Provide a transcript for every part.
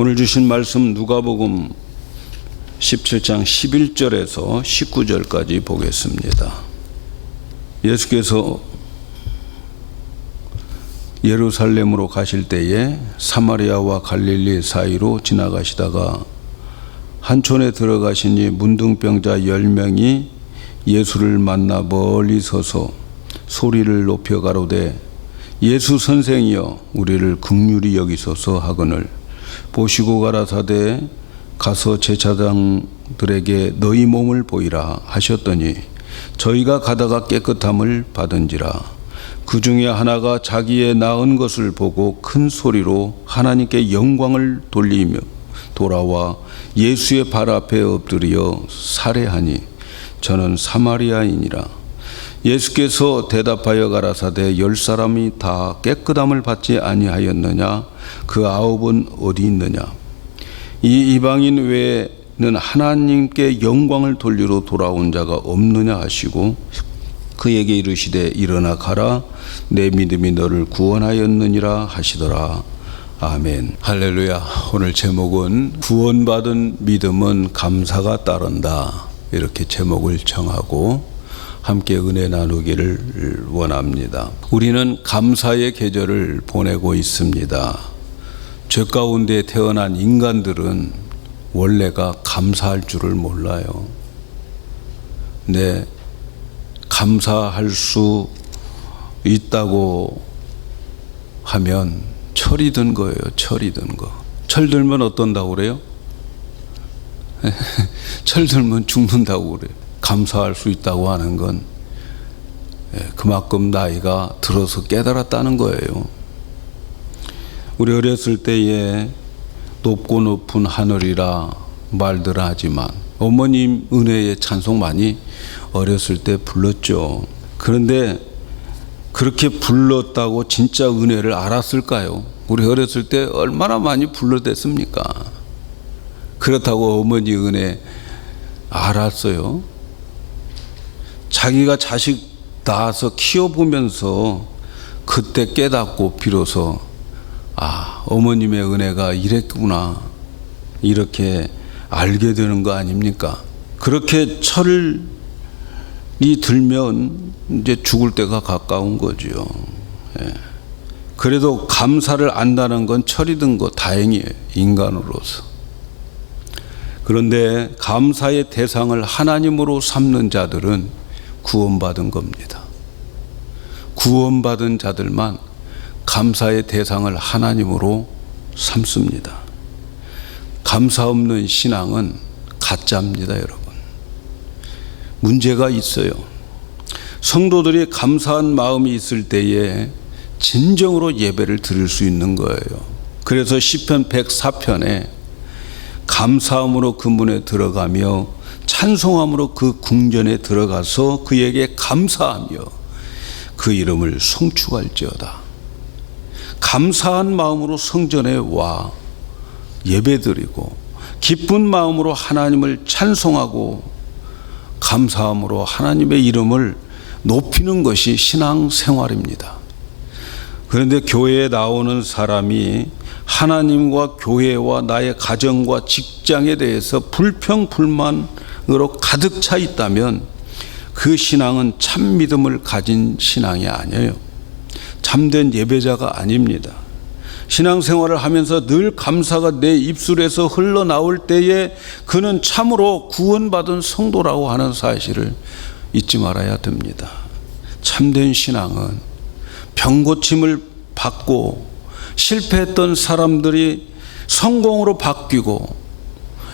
오늘 주신 말씀 누가복음 17장 11절에서 19절까지 보겠습니다. 예수께서 예루살렘으로 가실 때에 사마리아와 갈릴리 사이로 지나가시다가 한촌에 들어가시니 문둥병자 10명이 예수를 만나 멀리 서서 소리를 높여 가로되 예수 선생이여 우리를 긍휼히 여기소서 하거늘 보시고 가라사대 가서 제사장들에게 너희 몸을 보이라 하셨더니 저희가 가다가 깨끗함을 받은지라. 그 중에 하나가 자기의 나은 것을 보고 큰 소리로 하나님께 영광을 돌리며 돌아와 예수의 발 앞에 엎드려 살해하니 저는 사마리아인이라. 예수께서 대답하여 가라사대 10사람이 다 깨끗함을 받지 아니하였느냐? 그 9은 어디 있느냐? 이 이방인 외에는 하나님께 영광을 돌리러 돌아온 자가 없느냐 하시고 그에게 이르시되 일어나 가라 내 믿음이 너를 구원하였느니라 하시더라. 아멘. 할렐루야. 오늘 제목은 구원받은 믿음은 감사가 따른다, 이렇게 제목을 정하고 함께 은혜 나누기를 원합니다. 우리는 감사의 계절을 보내고 있습니다. 죄 가운데 태어난 인간들은 원래가 감사할 줄을 몰라요. 근데 감사할 수 있다고 하면 철이 든 거예요. 철이 든 거. 철 들면 어떤다고 그래요? 철 들면 죽는다고 그래요. 감사할 수 있다고 하는 건 그만큼 나이가 들어서 깨달았다는 거예요. 우리 어렸을 때에 높고 높은 하늘이라 말들 하지만 어머님 은혜의 찬송 많이 어렸을 때 불렀죠. 그런데 그렇게 불렀다고 진짜 은혜를 알았을까요? 우리 어렸을 때 얼마나 많이 불러댔습니까? 그렇다고 어머니 은혜 알았어요? 자기가 자식 낳아서 키워보면서 그때 깨닫고 비로소 어머님의 은혜가 이랬구나, 이렇게 알게 되는 거 아닙니까? 그렇게 철이 들면 이제 죽을 때가 가까운 거죠. 그래도 감사를 안다는 건 철이 든 거 다행이에요, 인간으로서. 그런데 감사의 대상을 하나님으로 삼는 자들은 구원받은 겁니다. 구원받은 자들만 감사의 대상을 하나님으로 삼습니다. 감사 없는 신앙은 가짜입니다, 여러분. 문제가 있어요. 성도들이 감사한 마음이 있을 때에 진정으로 예배를 드릴 수 있는 거예요. 그래서 시편 104편에 감사함으로 그 문에 들어가며 찬송함으로 그 궁전에 들어가서 그에게 감사하며 그 이름을 송축할지어다. 감사한 마음으로 성전에 와 예배드리고 기쁜 마음으로 하나님을 찬송하고 감사함으로 하나님의 이름을 높이는 것이 신앙생활입니다. 그런데 교회에 나오는 사람이 하나님과 교회와 나의 가정과 직장에 대해서 불평불만으로 가득 차 있다면 그 신앙은 참 믿음을 가진 신앙이 아니에요. 참된 예배자가 아닙니다. 신앙생활을 하면서 늘 감사가 내 입술에서 흘러나올 때에 그는 참으로 구원받은 성도라고 하는 사실을 잊지 말아야 됩니다. 참된 신앙은 병고침을 받고 실패했던 사람들이 성공으로 바뀌고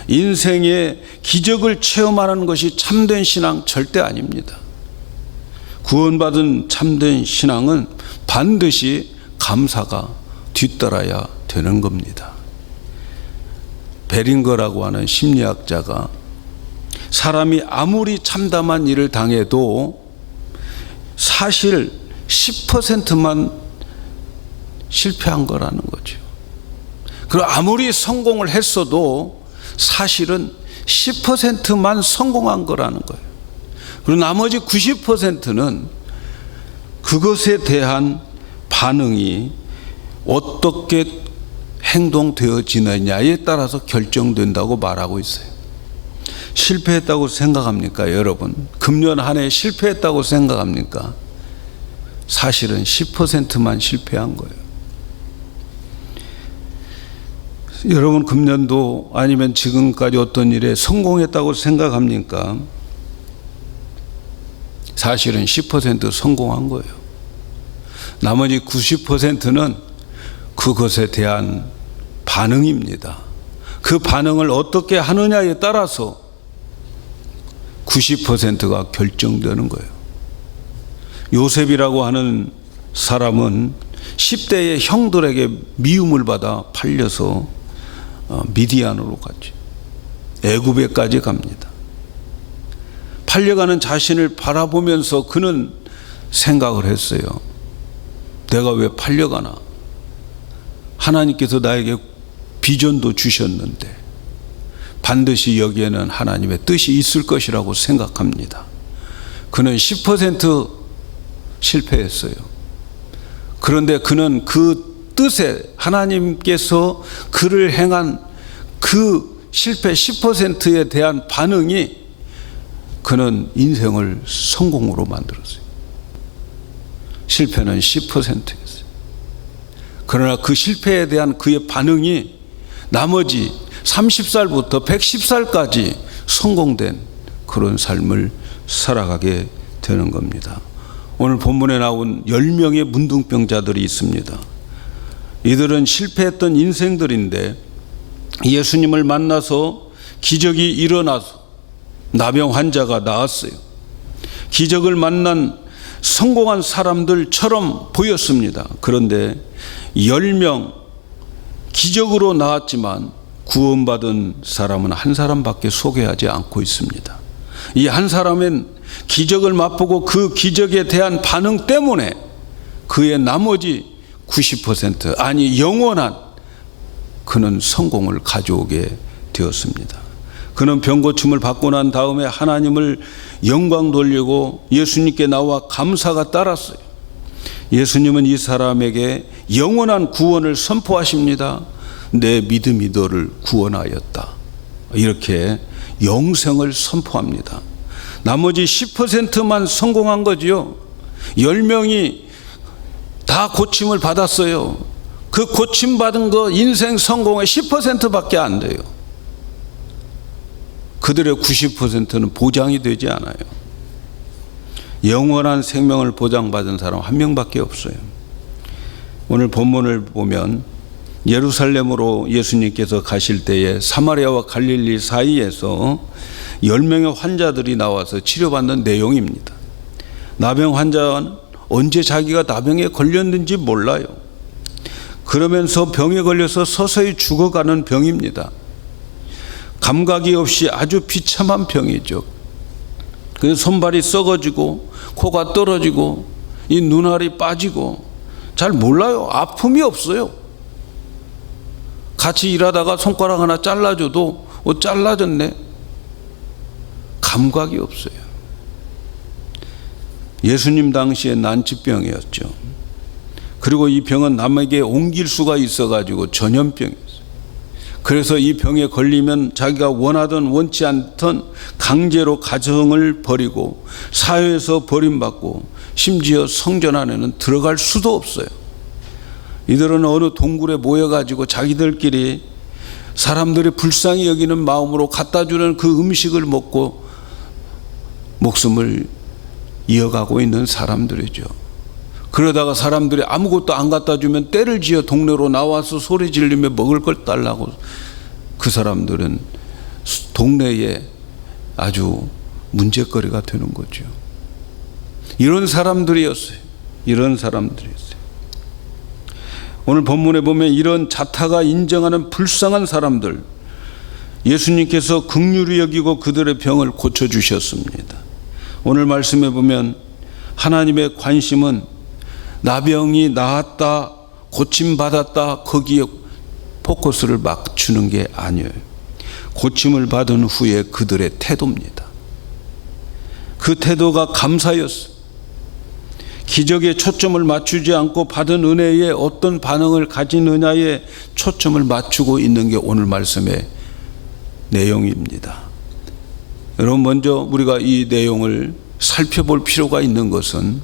인생의 기적을 체험하는 것이 참된 신앙 절대 아닙니다. 구원받은 참된 신앙은 반드시 감사가 뒤따라야 되는 겁니다. 베링거라고 하는 심리학자가 사람이 아무리 참담한 일을 당해도 사실 10%만 실패한 거라는 거죠. 그리고 아무리 성공을 했어도 사실은 10%만 성공한 거라는 거예요. 그리고 나머지 90%는 그것에 대한 반응이 어떻게 행동되어지느냐에 따라서 결정된다고 말하고 있어요. 실패했다고 생각합니까, 여러분? 금년 한 해 실패했다고 생각합니까? 사실은 10%만 실패한 거예요. 여러분, 금년도 아니면 지금까지 어떤 일에 성공했다고 생각합니까? 사실은 10% 성공한 거예요. 나머지 90%는 그것에 대한 반응입니다. 그 반응을 어떻게 하느냐에 따라서 90%가 결정되는 거예요. 요셉이라고 하는 사람은 10대의 형들에게 미움을 받아 팔려서 미디안으로 갔죠. 애굽에까지 갑니다. 팔려가는 자신을 바라보면서 그는 생각을 했어요. 내가 왜 팔려가나? 하나님께서 나에게 비전도 주셨는데 반드시 여기에는 하나님의 뜻이 있을 것이라고 생각합니다. 그는 10% 실패했어요. 그런데 그는 그 뜻에 하나님께서 그를 행한 그 실패 10%에 대한 반응이 그는 인생을 성공으로 만들었어요. 실패는 10%였어요. 그러나 그 실패에 대한 그의 반응이 나머지 30살부터 110살까지 성공된 그런 삶을 살아가게 되는 겁니다. 오늘 본문에 나온 10명의 문둥병자들이 있습니다. 이들은 실패했던 인생들인데 예수님을 만나서 기적이 일어나서 나병 환자가 나았어요. 기적을 만난 성공한 사람들처럼 보였습니다. 그런데 10명 기적으로 나았지만 구원받은 사람은 한 사람밖에 소개하지 않고 있습니다. 이 한 사람은 기적을 맛보고 그 기적에 대한 반응 때문에 그의 나머지 90% 아니 영원한 그는 성공을 가져오게 되었습니다. 그는 병고침을 받고 난 다음에 하나님을 영광 돌리고 예수님께 나와 감사가 따랐어요. 예수님은 이 사람에게 영원한 구원을 선포하십니다. 내 믿음이 너를 구원하였다. 이렇게 영생을 선포합니다. 나머지 10%만 성공한 거지요. 10명이 다 고침을 받았어요. 그 고침받은 거 인생 성공의 10%밖에 안 돼요. 그들의 90%는 보장이 되지 않아요. 영원한 생명을 보장받은 사람 한 명밖에 없어요. 오늘 본문을 보면 예루살렘으로 예수님께서 가실 때에 사마리아와 갈릴리 사이에서 10명의 환자들이 나와서 치료받는 내용입니다. 나병 환자는 언제 자기가 나병에 걸렸는지 몰라요. 그러면서 병에 걸려서 서서히 죽어가는 병입니다. 감각이 없이 아주 비참한 병이죠. 그래서 손발이 썩어지고 코가 떨어지고 이 눈알이 빠지고 잘 몰라요. 아픔이 없어요. 같이 일하다가 손가락 하나 잘라줘도 잘라졌네. 감각이 없어요. 예수님 당시에 난치병이었죠. 그리고 이 병은 남에게 옮길 수가 있어가지고 전염병이었어요. 그래서 이 병에 걸리면 자기가 원하든 원치 않던 강제로 가정을 버리고 사회에서 버림받고 심지어 성전 안에는 들어갈 수도 없어요. 이들은 어느 동굴에 모여가지고 자기들끼리 사람들이 불쌍히 여기는 마음으로 갖다 주는 그 음식을 먹고 목숨을 이어가고 있는 사람들이죠. 그러다가 사람들이 아무것도 안 갖다 주면 떼를 지어 동네로 나와서 소리 지르며 먹을 걸 달라고 그 사람들은 동네에 아주 문제거리가 되는 거죠. 이런 사람들이었어요. 이런 사람들이었어요. 오늘 본문에 보면 이런 자타가 인정하는 불쌍한 사람들 예수님께서 긍휼히 여기고 그들의 병을 고쳐주셨습니다. 오늘 말씀에 보면 하나님의 관심은 나병이 나았다, 고침받았다 거기에 포커스를 맞추는 게 아니에요. 고침을 받은 후에 그들의 태도입니다. 그 태도가 감사였어요. 기적에 초점을 맞추지 않고 받은 은혜에 어떤 반응을 가지느냐에 초점을 맞추고 있는 게 오늘 말씀의 내용입니다. 여러분, 먼저 우리가 이 내용을 살펴볼 필요가 있는 것은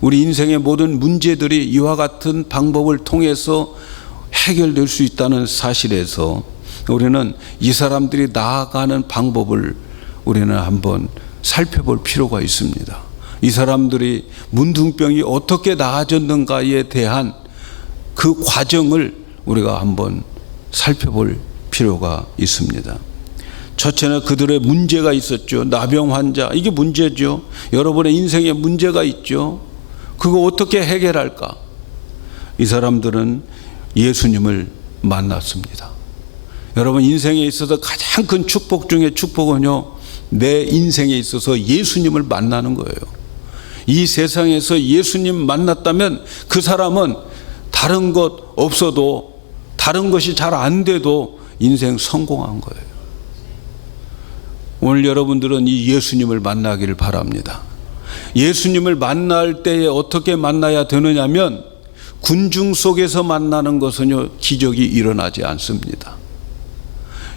우리 인생의 모든 문제들이 이와 같은 방법을 통해서 해결될 수 있다는 사실에서 우리는 이 사람들이 나아가는 방법을 우리는 한번 살펴볼 필요가 있습니다. 이 사람들이 문둥병이 어떻게 나아졌는가에 대한 그 과정을 우리가 한번 살펴볼 필요가 있습니다. 첫째는 그들의 문제가 있었죠. 나병 환자, 이게 문제죠. 여러분의 인생에 문제가 있죠. 그거 어떻게 해결할까? 이 사람들은 예수님을 만났습니다. 여러분, 인생에 있어서 가장 큰 축복 중에 축복은요, 내 인생에 있어서 예수님을 만나는 거예요. 이 세상에서 예수님 만났다면 그 사람은 다른 것 없어도, 다른 것이 잘 안 돼도 인생 성공한 거예요. 오늘 여러분들은 이 예수님을 만나기를 바랍니다. 예수님을 만날 때에 어떻게 만나야 되느냐면, 군중 속에서 만나는 것은요, 기적이 일어나지 않습니다.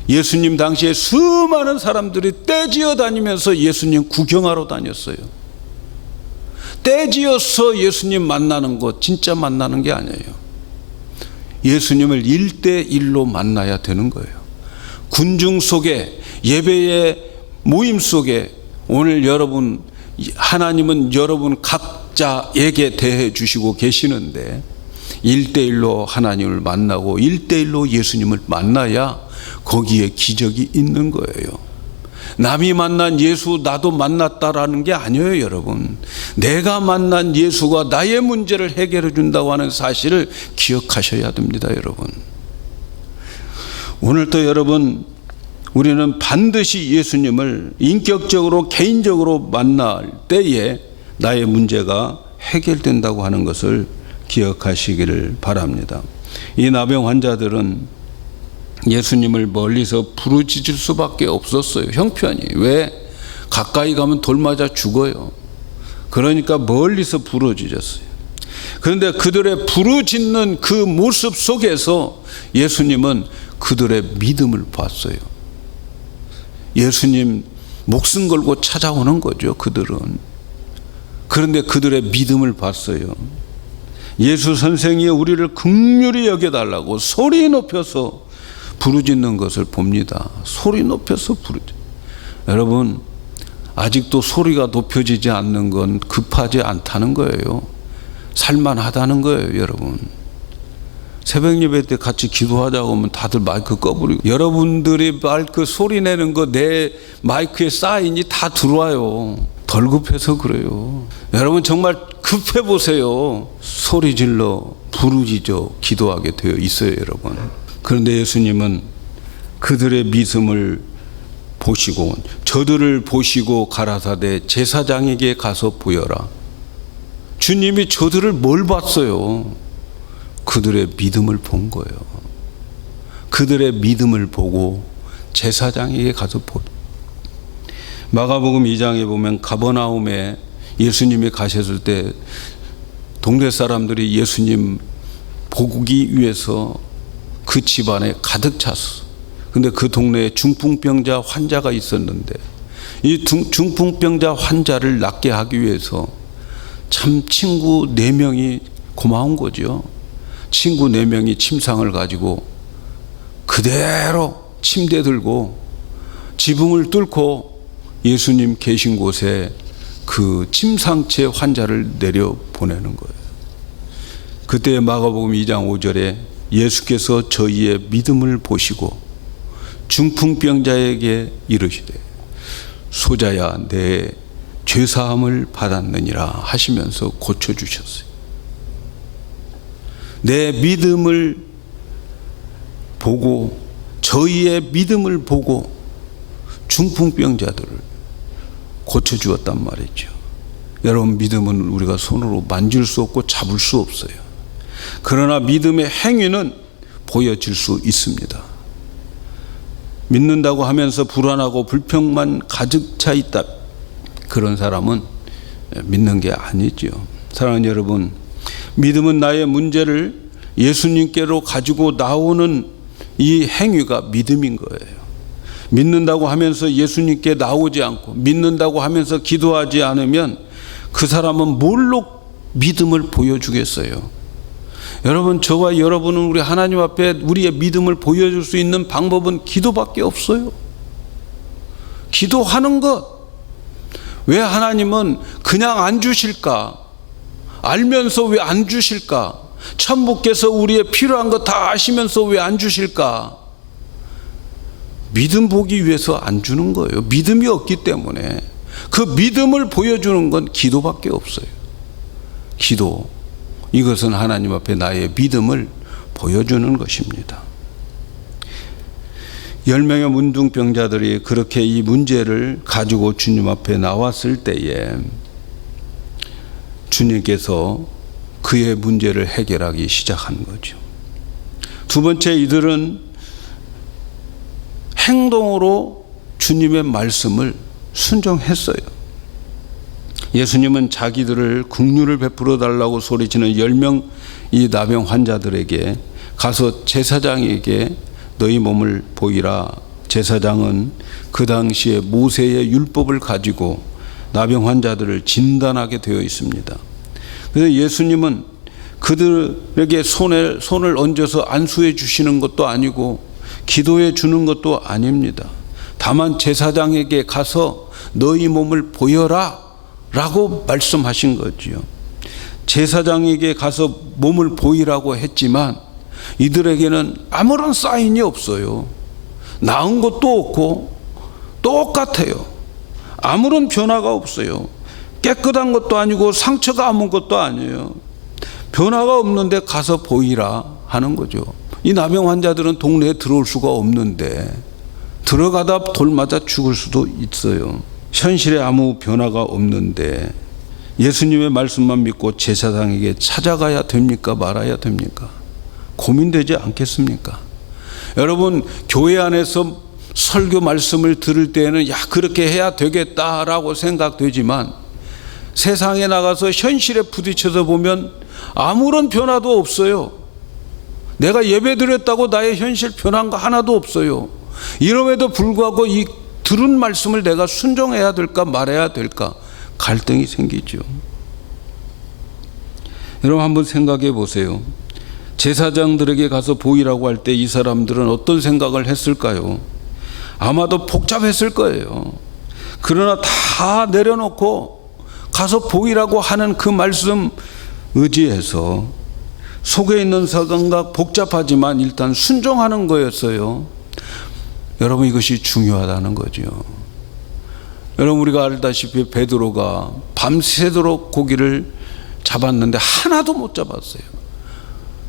예수님 당시에 수많은 사람들이 떼지어 다니면서 예수님 구경하러 다녔어요. 떼지어서 예수님 만나는 것 진짜 만나는 게 아니에요. 예수님을 1대1로 만나야 되는 거예요. 군중 속에, 예배의 모임 속에 오늘 여러분, 하나님은 여러분 각자에게 대해 주시고 계시는데 1대1로 하나님을 만나고 1대1로 예수님을 만나야 거기에 기적이 있는 거예요. 남이 만난 예수 나도 만났다라는 게 아니에요, 여러분. 내가 만난 예수가 나의 문제를 해결해 준다고 하는 사실을 기억하셔야 됩니다, 여러분. 오늘도 여러분, 우리는 반드시 예수님을 인격적으로 개인적으로 만날 때에 나의 문제가 해결된다고 하는 것을 기억하시기를 바랍니다. 이 나병 환자들은 예수님을 멀리서 부르짖을 수밖에 없었어요. 형편이. 왜? 가까이 가면 돌 맞아 죽어요. 그러니까 멀리서 부르짖었어요. 그런데 그들의 부르짖는 그 모습 속에서 예수님은 그들의 믿음을 봤어요. 예수님 목숨 걸고 찾아오는 거죠, 그들은. 그런데 그들의 믿음을 봤어요. 예수 선생이 우리를 긍휼히 여겨달라고 소리 높여서 부르짖는 것을 봅니다. 소리 높여서 부르짖. 여러분, 아직도 소리가 높여지지 않는 건 급하지 않다는 거예요. 살만하다는 거예요, 여러분. 새벽 예배 때 같이 기도하자고 하면 다들 마이크 꺼버리고, 여러분들이 마이크 소리 내는 거 내 마이크에 사인이 다 들어와요. 덜 급해서 그래요. 여러분 정말 급해 보세요. 소리 질러 부르짖어 기도하게 되어 있어요, 여러분. 그런데 예수님은 그들의 믿음을 보시고 저들을 보시고 가라사대 제사장에게 가서 보여라. 주님이 저들을 뭘 봤어요? 그들의 믿음을 본 거예요. 그들의 믿음을 보고 제사장에게 가서 마가복음 2장에 보면 가버나움에 예수님이 가셨을 때 동네 사람들이 예수님 보기 위해서 그 집안에 가득 찼어. 근데 그 동네에 중풍병자 환자가 있었는데 이 중풍병자 환자를 낫게 하기 위해서 참 친구 4명이 고마운 거죠. 친구 4명이 침상을 가지고 그대로 침대 들고 지붕을 뚫고 예수님 계신 곳에 그 침상체 환자를 내려 보내는 거예요. 그때 마가복음 2장 5절에 예수께서 저희의 믿음을 보시고 중풍병자에게 이르시되 소자야 내 죄사함을 받았느니라 하시면서 고쳐주셨어요. 내 믿음을 보고 저희의 믿음을 보고 중풍병자들을 고쳐주었단 말이죠. 여러분, 믿음은 우리가 손으로 만질 수 없고 잡을 수 없어요. 그러나 믿음의 행위는 보여질 수 있습니다. 믿는다고 하면서 불안하고 불평만 가득 차 있다, 그런 사람은 믿는 게 아니죠. 사랑하는 여러분, 믿음은 나의 문제를 예수님께로 가지고 나오는 이 행위가 믿음인 거예요. 믿는다고 하면서 예수님께 나오지 않고 믿는다고 하면서 기도하지 않으면 그 사람은 뭘로 믿음을 보여주겠어요? 여러분, 저와 여러분은 우리 하나님 앞에 우리의 믿음을 보여줄 수 있는 방법은 기도밖에 없어요. 기도하는 것. 왜 하나님은 그냥 안 주실까? 알면서 왜 안 주실까? 천부께서 우리의 필요한 거 다 아시면서 왜 안 주실까? 믿음 보기 위해서 안 주는 거예요. 믿음이 없기 때문에. 그 믿음을 보여주는 건 기도밖에 없어요. 기도. 이것은 하나님 앞에 나의 믿음을 보여주는 것입니다. 10명의 문둥병자들이 그렇게 이 문제를 가지고 주님 앞에 나왔을 때에 주님께서 그의 문제를 해결하기 시작한 거죠. 두 번째, 이들은 행동으로 주님의 말씀을 순종했어요. 예수님은 자기들을 긍휼을 베풀어 달라고 소리치는 10명 이 나병 환자들에게 가서 제사장에게 너희 몸을 보이라. 제사장은 그 당시에 모세의 율법을 가지고 나병 환자들을 진단하게 되어 있습니다. 그래서 예수님은 그들에게 손을 얹어서 안수해 주시는 것도 아니고 기도해 주는 것도 아닙니다. 다만 제사장에게 가서 너희 몸을 보여라 라고 말씀하신 거지요. 제사장에게 가서 몸을 보이라고 했지만 이들에게는 아무런 사인이 없어요. 나은 것도 없고 똑같아요. 아무런 변화가 없어요. 깨끗한 것도 아니고 상처가 아문 것도 아니에요. 변화가 없는데 가서 보이라 하는 거죠. 이 나병 환자들은 동네에 들어올 수가 없는데 들어가다 돌 맞아 죽을 수도 있어요. 현실에 아무 변화가 없는데 예수님의 말씀만 믿고 제사장에게 찾아가야 됩니까? 말아야 됩니까? 고민되지 않겠습니까? 여러분, 교회 안에서 설교 말씀을 들을 때에는 그렇게 해야 되겠다라고 생각되지만 세상에 나가서 현실에 부딪혀서 보면 아무런 변화도 없어요. 내가 예배 드렸다고 나의 현실 변한 거 하나도 없어요. 이럼에도 불구하고 이 들은 말씀을 내가 순종해야 될까 말해야 될까 갈등이 생기죠. 여러분, 한번 생각해 보세요. 제사장들에게 가서 보이라고 할 때 이 사람들은 어떤 생각을 했을까요? 아마도 복잡했을 거예요. 그러나 다 내려놓고 가서 보이라고 하는 그 말씀 의지해서 속에 있는 생각 복잡하지만 일단 순종하는 거였어요. 여러분, 이것이 중요하다는 거죠. 여러분, 우리가 알다시피 베드로가 밤새도록 고기를 잡았는데 하나도 못 잡았어요.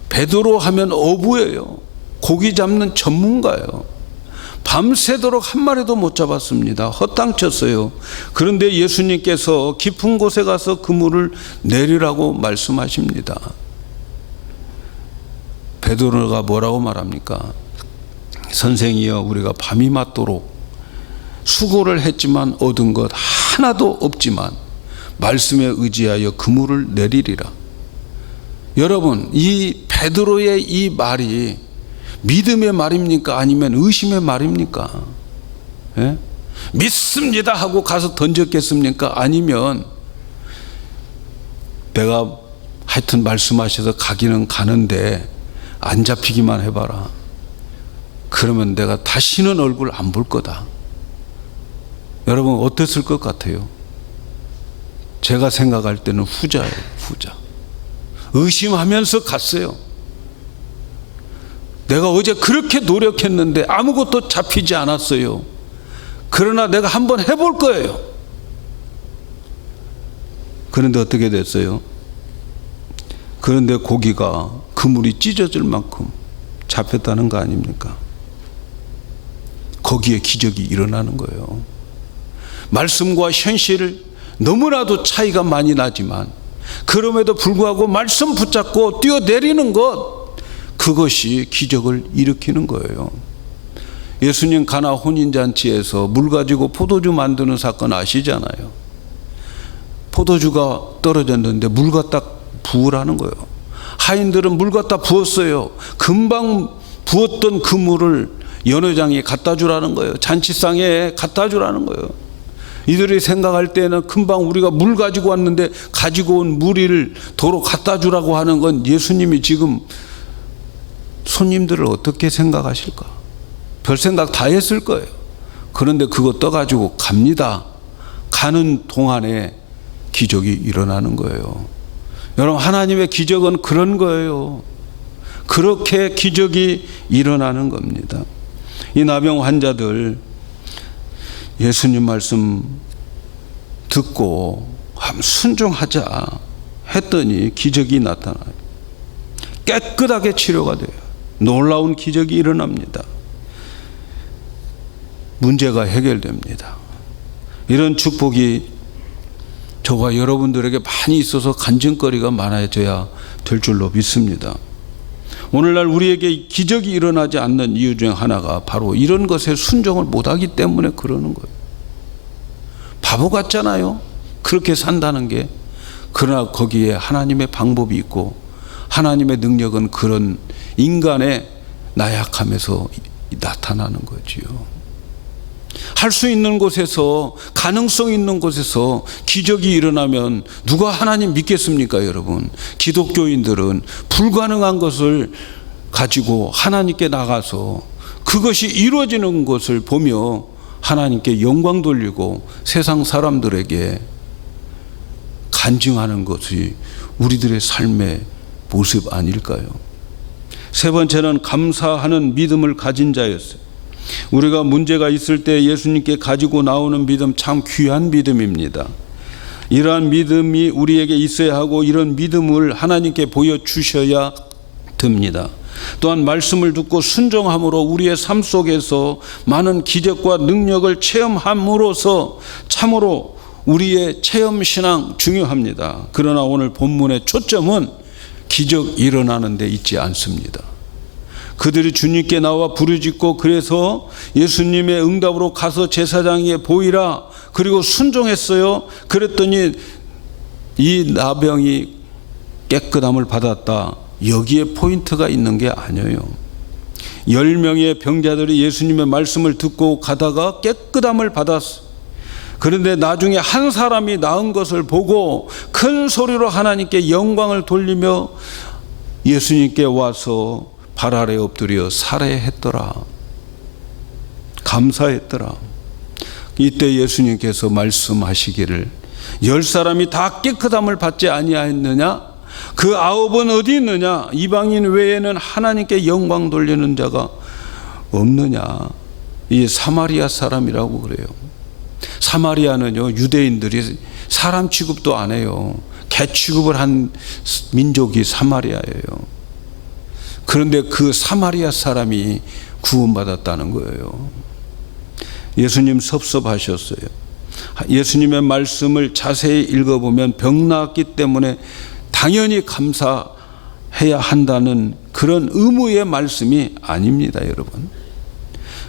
베드로 하면 어부예요. 고기 잡는 전문가예요. 밤새도록 한 마리도 못 잡았습니다. 헛땅쳤어요. 그런데 예수님께서 깊은 곳에 가서 그물을 내리라고 말씀하십니다. 베드로가 뭐라고 말합니까? 선생이여, 우리가 밤이 맞도록 수고를 했지만 얻은 것 하나도 없지만 말씀에 의지하여 그물을 내리리라. 여러분, 이 베드로의 이 말이 믿음의 말입니까? 아니면 의심의 말입니까? 예? 믿습니다 하고 가서 던졌겠습니까? 아니면 내가 하여튼 말씀하셔서 가기는 가는데 안 잡히기만 해봐라. 그러면 내가 다시는 얼굴 안 볼 거다. 여러분, 어땠을 것 같아요? 제가 생각할 때는 후자예요. 후자. 의심하면서 갔어요. 내가 어제 그렇게 노력했는데 아무것도 잡히지 않았어요. 그러나 내가 한번 해볼 거예요. 그런데 어떻게 됐어요? 그런데 고기가 그물이 찢어질 만큼 잡혔다는 거 아닙니까? 거기에 기적이 일어나는 거예요. 말씀과 현실 너무나도 차이가 많이 나지만 그럼에도 불구하고 말씀 붙잡고 뛰어내리는 것, 그것이 기적을 일으키는 거예요. 예수님 가나 혼인잔치에서 물 가지고 포도주 만드는 사건 아시잖아요. 포도주가 떨어졌는데 물 갖다 부으라는 거예요. 하인들은 물 갖다 부었어요. 금방 부었던 그 물을 연회장에 갖다 주라는 거예요. 잔치상에 갖다 주라는 거예요. 이들이 생각할 때는 금방 우리가 물 가지고 왔는데 가지고 온 물을 도로 갖다 주라고 하는 건 예수님이 지금 손님들을 어떻게 생각하실까? 별 생각 다 했을 거예요. 그런데 그거 떠가지고 갑니다. 가는 동안에 기적이 일어나는 거예요. 여러분, 하나님의 기적은 그런 거예요. 그렇게 기적이 일어나는 겁니다. 이 나병 환자들 예수님 말씀 듣고 순종하자 했더니 기적이 나타나요. 깨끗하게 치료가 돼요. 놀라운 기적이 일어납니다. 문제가 해결됩니다. 이런 축복이 저와 여러분들에게 많이 있어서 간증거리가 많아져야 될 줄로 믿습니다. 오늘날 우리에게 기적이 일어나지 않는 이유 중 하나가 바로 이런 것에 순종을 못하기 때문에 그러는 거예요. 바보 같잖아요, 그렇게 산다는 게. 그러나 거기에 하나님의 방법이 있고 하나님의 능력은 그런 인간의 나약함에서 나타나는 거지요. 할 수 있는 곳에서, 가능성 있는 곳에서 기적이 일어나면 누가 하나님 믿겠습니까, 여러분? 기독교인들은 불가능한 것을 가지고 하나님께 나가서 그것이 이루어지는 것을 보며 하나님께 영광 돌리고 세상 사람들에게 간증하는 것이 우리들의 삶의 모습 아닐까요? 세 번째는 감사하는 믿음을 가진 자였어요. 우리가 문제가 있을 때 예수님께 가지고 나오는 믿음, 참 귀한 믿음입니다. 이러한 믿음이 우리에게 있어야 하고 이런 믿음을 하나님께 보여주셔야 됩니다. 또한 말씀을 듣고 순종함으로 우리의 삶 속에서 많은 기적과 능력을 체험함으로써 참으로 우리의 체험신앙 중요합니다. 그러나 오늘 본문의 초점은 기적 일어나는 데 있지 않습니다. 그들이 주님께 나와 부르짖고 그래서 예수님의 응답으로 가서 제사장에게 보이라, 그리고 순종했어요. 그랬더니 이 나병이 깨끗함을 받았다. 여기에 포인트가 있는 게 아니에요. 10명의 병자들이 예수님의 말씀을 듣고 가다가 깨끗함을 받았어요. 그런데 나중에 한 사람이 나은 것을 보고 큰 소리로 하나님께 영광을 돌리며 예수님께 와서 발 아래 엎드려 살해했더라. 감사했더라. 이때 예수님께서 말씀하시기를 10사람이 다 깨끗함을 받지 아니하였느냐? 그 9은 어디 있느냐? 이방인 외에는 하나님께 영광 돌리는 자가 없느냐? 이 사마리아 사람이라고 그래요. 사마리아는요, 유대인들이 사람 취급도 안 해요. 개 취급을 한 민족이 사마리아예요. 그런데 그 사마리아 사람이 구원받았다는 거예요. 예수님 섭섭하셨어요. 예수님의 말씀을 자세히 읽어보면 병 나았기 때문에 당연히 감사해야 한다는 그런 의무의 말씀이 아닙니다, 여러분.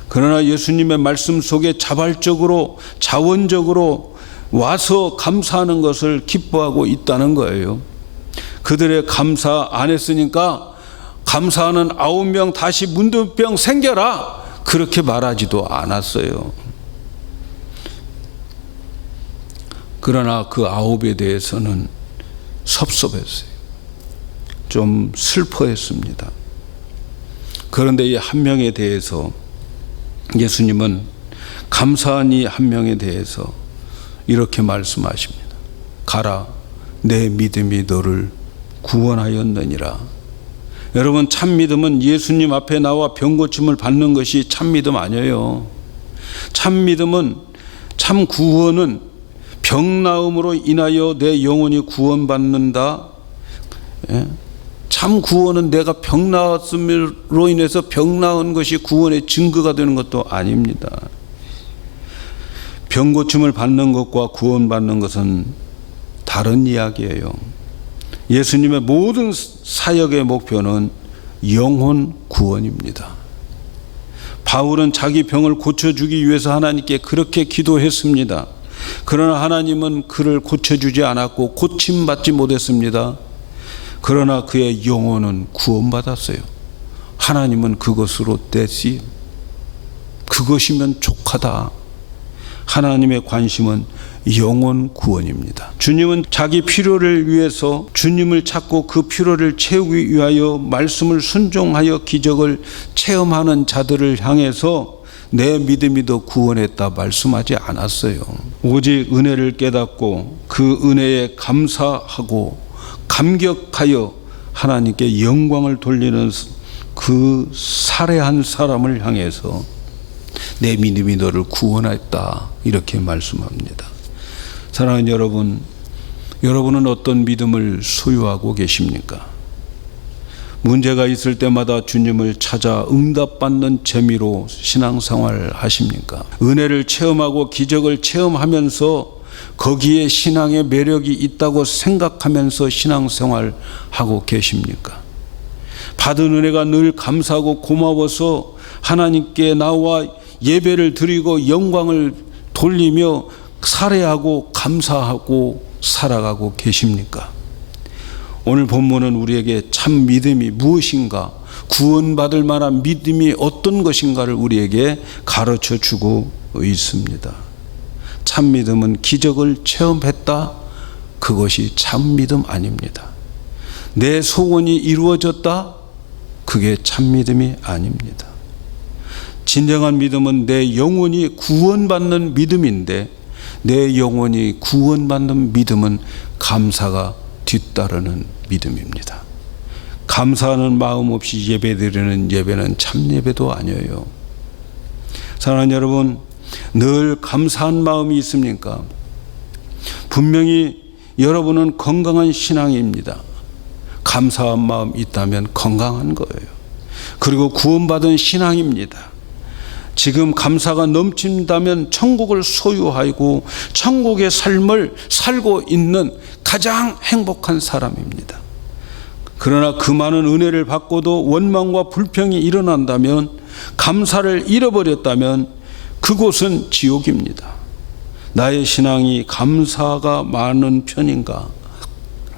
그러나 예수님의 말씀 속에 자발적으로, 자원적으로 와서 감사하는 것을 기뻐하고 있다는 거예요. 그들의 감사 안 했으니까 감사하는 9명 다시 문둥병 생겨라, 그렇게 말하지도 않았어요. 그러나 그 9에 대해서는 섭섭했어요. 좀 슬퍼했습니다. 그런데 이 한 명에 대해서 예수님은 감사한 이 한 명에 대해서 이렇게 말씀하십니다. 가라, 내 믿음이 너를 구원하였느니라. 여러분, 참 믿음은 예수님 앞에 나와 병 고침을 받는 것이 참 믿음 아니에요. 참 믿음은, 참 구원은 병 나음으로 인하여 내 영혼이 구원받는다. 참 구원은 내가 병 나았음으로 인해서 병 나은 것이 구원의 증거가 되는 것도 아닙니다. 병 고침을 받는 것과 구원받는 것은 다른 이야기예요. 예수님의 모든 사역의 목표는 영혼 구원입니다. 바울은 자기 병을 고쳐주기 위해서 하나님께 그렇게 기도했습니다. 그러나 하나님은 그를 고쳐주지 않았고 고침받지 못했습니다. 그러나 그의 영혼은 구원받았어요. 하나님은 그것으로 됐지. 그것이면 족하다. 하나님의 관심은 영혼 구원입니다. 주님은 자기 필요를 위해서 주님을 찾고 그 필요를 채우기 위하여 말씀을 순종하여 기적을 체험하는 자들을 향해서 내 믿음이 더 구원했다 말씀하지 않았어요. 오직 은혜를 깨닫고 그 은혜에 감사하고 감격하여 하나님께 영광을 돌리는 그 살해한 사람을 향해서 내 믿음이 너를 구원했다 이렇게 말씀합니다. 사랑하는 여러분, 여러분은 어떤 믿음을 소유하고 계십니까? 문제가 있을 때마다 주님을 찾아 응답받는 재미로 신앙생활 하십니까? 은혜를 체험하고 기적을 체험하면서 거기에 신앙의 매력이 있다고 생각하면서 신앙생활 하고 계십니까? 받은 은혜가 늘 감사하고 고마워서 하나님께 나와 예배를 드리고 영광을 돌리며 살해하고 감사하고 살아가고 계십니까? 오늘 본문은 우리에게 참 믿음이 무엇인가, 구원받을 만한 믿음이 어떤 것인가를 우리에게 가르쳐 주고 있습니다. 참 믿음은 기적을 체험했다, 그것이 참 믿음 아닙니다. 내 소원이 이루어졌다, 그게 참 믿음이 아닙니다. 진정한 믿음은 내 영혼이 구원받는 믿음인데, 내 영혼이 구원받는 믿음은 감사가 뒤따르는 믿음입니다. 감사하는 마음 없이 예배드리는 예배는 참 예배도 아니에요. 사랑하는 여러분, 늘 감사한 마음이 있습니까? 분명히 여러분은 건강한 신앙입니다. 감사한 마음 있다면 건강한 거예요. 그리고 구원받은 신앙입니다. 지금 감사가 넘친다면 천국을 소유하고 천국의 삶을 살고 있는 가장 행복한 사람입니다. 그러나 그 많은 은혜를 받고도 원망과 불평이 일어난다면, 감사를 잃어버렸다면 그곳은 지옥입니다. 나의 신앙이 감사가 많은 편인가,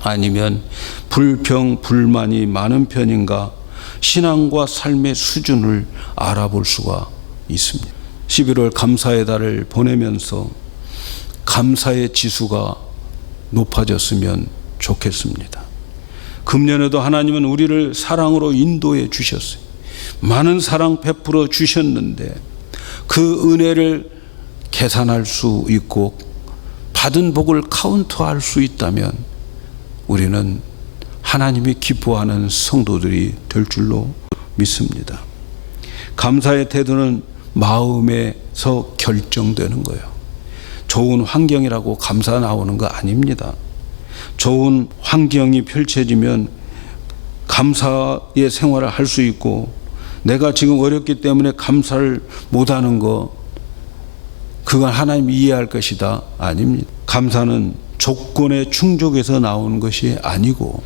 아니면 불평, 불만이 많은 편인가, 신앙과 삶의 수준을 알아볼 수가 있습니다. 11월 감사의 달을 보내면서 감사의 지수가 높아졌으면 좋겠습니다. 금년에도 하나님은 우리를 사랑으로 인도해 주셨어요. 많은 사랑 베풀어 주셨는데 그 은혜를 계산할 수 있고 받은 복을 카운트할 수 있다면 우리는 하나님이 기뻐하는 성도들이 될 줄로 믿습니다. 감사의 태도는 마음에서 결정되는 거예요. 좋은 환경이라고 감사 나오는 거 아닙니다. 좋은 환경이 펼쳐지면 감사의 생활을 할 수 있고, 내가 지금 어렵기 때문에 감사를 못하는 거, 그건 하나님이 이해할 것이다 아닙니다. 감사는 조건의 충족에서 나오는 것이 아니고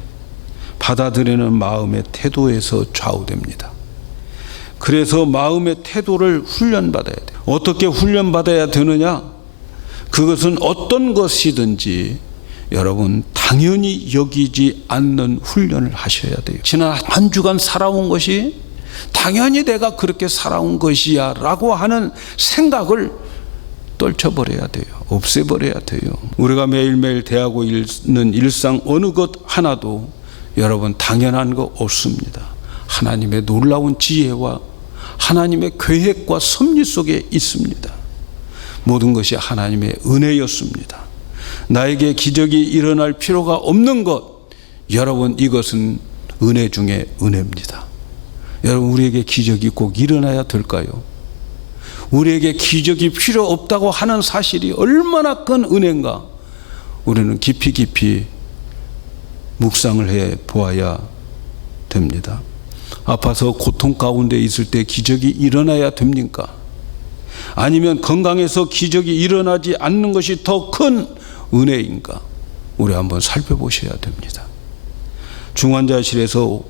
받아들이는 마음의 태도에서 좌우됩니다. 그래서 마음의 태도를 훈련받아야 돼요. 어떻게 훈련받아야 되느냐? 그것은 어떤 것이든지 여러분 당연히 여기지 않는 훈련을 하셔야 돼요. 지난 한 주간 살아온 것이 당연히 내가 그렇게 살아온 것이야 라고 하는 생각을 떨쳐버려야 돼요. 없애버려야 돼요. 우리가 매일매일 대하고 있는 일상 어느 것 하나도 여러분 당연한 거 없습니다. 하나님의 놀라운 지혜와 하나님의 계획과 섭리 속에 있습니다. 모든 것이 하나님의 은혜였습니다. 나에게 기적이 일어날 필요가 없는 것, 여러분 이것은 은혜 중에 은혜입니다. 여러분 우리에게 기적이 꼭 일어나야 될까요? 우리에게 기적이 필요 없다고 하는 사실이 얼마나 큰 은혜인가, 우리는 깊이 묵상을 해 보아야 됩니다. 아파서 고통 가운데 있을 때 기적이 일어나야 됩니까? 아니면 건강해서 기적이 일어나지 않는 것이 더 큰 은혜인가? 우리 한번 살펴보셔야 됩니다. 중환자실에서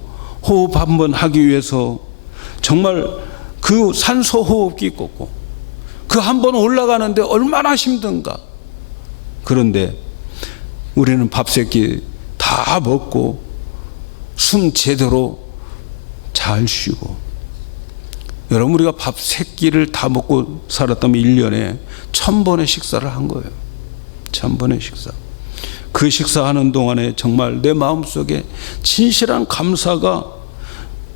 호흡 한번 하기 위해서 정말 그 산소 호흡기 꽂고 그 한 번 올라가는데 얼마나 힘든가. 그런데 우리는 밥 세 끼 다 먹고 숨 제대로 잘 쉬고, 여러분 우리가 밥 세 끼를 다 먹고 살았다면 1년에 1000번의 식사를 한 거예요. 1000번의 식사. 그 식사하는 동안에 정말 내 마음속에 진실한 감사가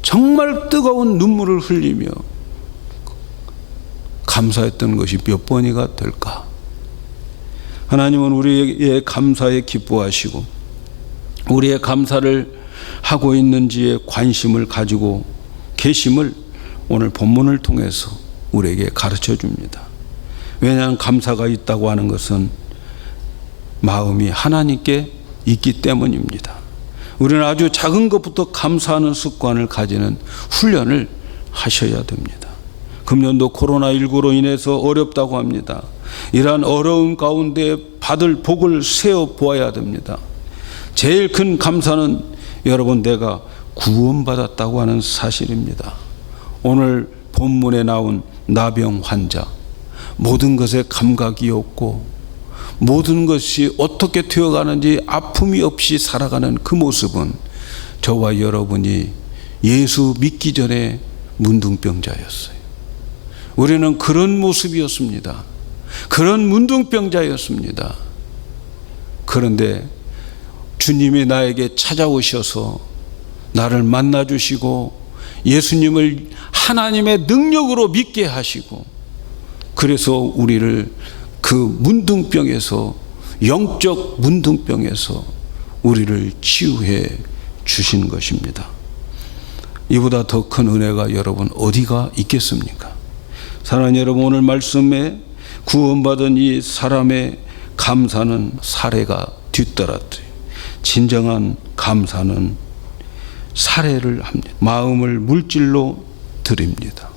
정말 뜨거운 눈물을 흘리며 감사했던 것이 몇 번이가 될까? 하나님은 우리의 감사에 기뻐하시고 우리의 감사를 하고 있는지에 관심을 가지고 계심을 오늘 본문을 통해서 우리에게 가르쳐 줍니다. 왜냐하면 감사가 있다고 하는 것은 마음이 하나님께 있기 때문입니다. 우리는 아주 작은 것부터 감사하는 습관을 가지는 훈련을 하셔야 됩니다. 금년도 코로나19로 인해서 어렵다고 합니다. 이러한 어려움 가운데 받을 복을 세어 보아야 됩니다. 제일 큰 감사는 여러분 내가 구원받았다고 하는 사실입니다. 오늘 본문에 나온 나병 환자, 모든 것에 감각이 없고 모든 것이 어떻게 되어가는지 아픔이 없이 살아가는 그 모습은 저와 여러분이 예수 믿기 전에 문둥병자였어요. 우리는 그런 모습이었습니다. 그런 문둥병자였습니다. 그런데 주님이 나에게 찾아오셔서 나를 만나주시고 예수님을 하나님의 능력으로 믿게 하시고, 그래서 우리를 그 문둥병에서, 영적 문둥병에서 우리를 치유해 주신 것입니다. 이보다 더 큰 은혜가 여러분 어디가 있겠습니까? 사랑하는 여러분, 오늘 말씀에 구원받은 이 사람의 감사는 사례가 뒤따랐어요. 진정한 감사는 사례를 합니다. 마음을 물질로 드립니다.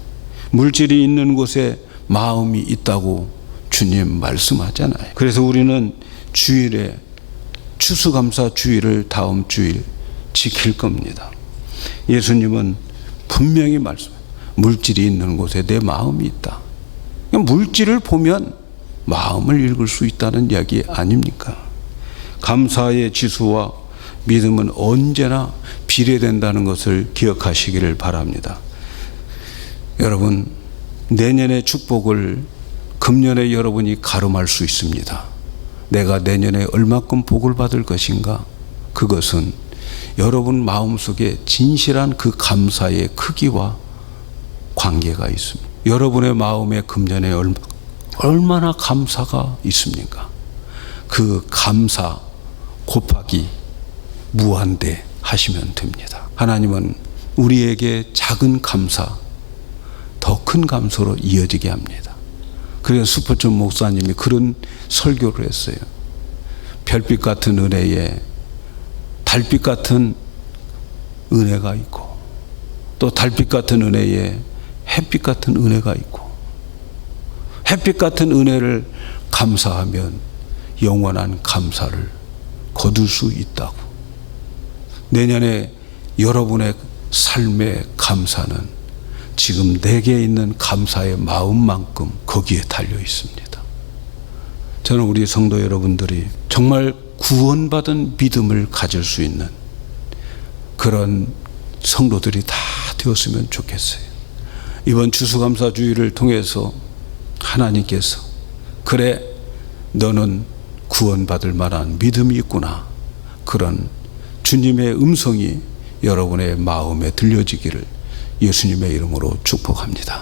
물질이 있는 곳에 마음이 있다고 주님 말씀하잖아요. 그래서 우리는 주일에 추수감사 주일을 다음 주일 지킬 겁니다. 예수님은 분명히 말씀해요. 물질이 있는 곳에 내 마음이 있다. 물질을 보면 마음을 읽을 수 있다는 이야기 아닙니까? 감사의 지수와 믿음은 언제나 비례된다는 것을 기억하시기를 바랍니다. 여러분, 내년의 축복을 금년에 여러분이 가름할 수 있습니다. 내가 내년에 얼마큼 복을 받을 것인가? 그것은 여러분 마음속에 진실한 그 감사의 크기와 관계가 있습니다. 여러분의 마음에 금년에 얼마나 감사가 있습니까? 그 감사 곱하기 무한대 하시면 됩니다. 하나님은 우리에게 작은 감사, 더 큰 감사로 이어지게 합니다. 그래서 수포천 목사님이 그런 설교를 했어요. 별빛 같은 은혜에 달빛 같은 은혜가 있고, 또 달빛 같은 은혜에 햇빛 같은 은혜가 있고, 햇빛 같은 은혜를 감사하면 영원한 감사를 거둘 수 있다고. 내년에 여러분의 삶의 감사는 지금 내게 있는 감사의 마음만큼 거기에 달려 있습니다. 저는 우리 성도 여러분들이 정말 구원받은 믿음을 가질 수 있는 그런 성도들이 다 되었으면 좋겠어요. 이번 추수감사 주일을 통해서 하나님께서 그래 너는 구원받을 만한 믿음이 있구나, 그런 주님의 음성이 여러분의 마음에 들려지기를 예수님의 이름으로 축복합니다.